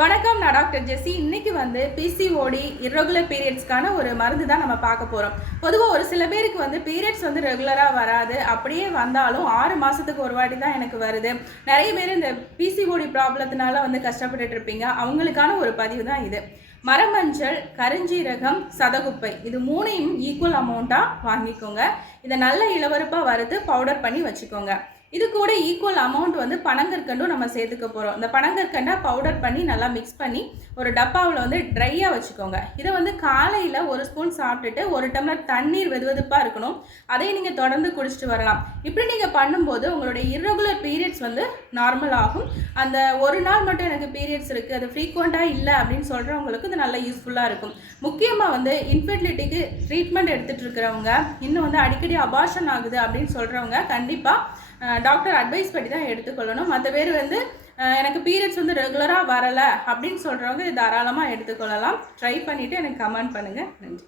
வணக்கம் நான் டாக்டர் ஜெஸ்ஸி. இன்னைக்கு வந்து பிசிஓடி irregular பீரியட்ஸ்க்கான ஒரு மருந்து தான் நம்ம பார்க்க போகிறோம் பொதுவாக ஒரு சில பேருக்கு வந்து பீரியட்ஸ் வந்து ரெகுலராக வராது. அப்படியே வந்தாலும் ஆறு மாதத்துக்கு ஒரு வாட்டி தான் எனக்கு வருது. நிறைய பேர் இந்த பிசிஓடி ப்ராப்ளத்தினால வந்து கஷ்டப்பட்டுட்டு இருப்பீங்க. அவங்களுக்கான ஒரு பதிவு தான் இது. மரமஞ்சள் கருஞ்சீரகம் சதகுப்பை. இது மூணையும் ஈக்குவல் அமௌண்ட்டாக வாங்கிக்கோங்க. இதை நல்ல இளவரப்பாக வறுத்து பவுடர் பண்ணி வச்சுக்கோங்க. இது கூட ஈக்குவல் அமௌண்ட் வந்து பனங்கற்கண்டும் நம்ம சேர்த்துக்க போகிறோம் இந்த பனங்கற்கண்டை பவுடர் பண்ணி நல்லா மிக்ஸ் பண்ணி ஒரு டப்பாவில் வந்து ட்ரையாக வச்சுக்கோங்க. இதை வந்து காலையில் ஒரு ஸ்பூன் சாப்பிட்டுட்டு ஒரு டம்ளர் தண்ணீர் வெதுவெதுப்பாக இருக்கணும். அதையும் நீங்கள் தொடர்ந்து குடிச்சிட்டு வரலாம். இப்படி நீங்கள் பண்ணும்போது உங்களுடைய இரகுலர் பீரியட்ஸ் வந்து நார்மல் ஆகும். அந்த ஒரு நாள் மட்டும் எனக்கு பீரியட்ஸ் இருக்குது அது ஃப்ரீக்வெண்ட்டாக இல்லை அப்படின்னு சொல்கிறவங்களுக்கு இது நல்லா யூஸ்ஃபுல்லாக இருக்கும். முக்கியமாக வந்து இன்ஃபெர்டிலிட்டிக்கு ட்ரீட்மெண்ட் எடுத்துகிட்டு இருக்கிறவங்க இன்னும் வந்து அடிக்கடி அபார்ஷன் ஆகுது அப்படின்னு சொல்கிறவங்க கண்டிப்பாக டாக்டர் அட்வைஸ் படி தான் எடுத்துக்கொள்ளணும். மற்ற பேர் வந்து எனக்கு பீரியட்ஸ் வந்து ரெகுலராக வரலை அப்படின்னு சொல்கிறவங்க தாராளமாக எடுத்துக்கொள்ளலாம். ட்ரை பண்ணிவிட்டு எனக்கு கமெண்ட் பண்ணுங்கள் நன்றி.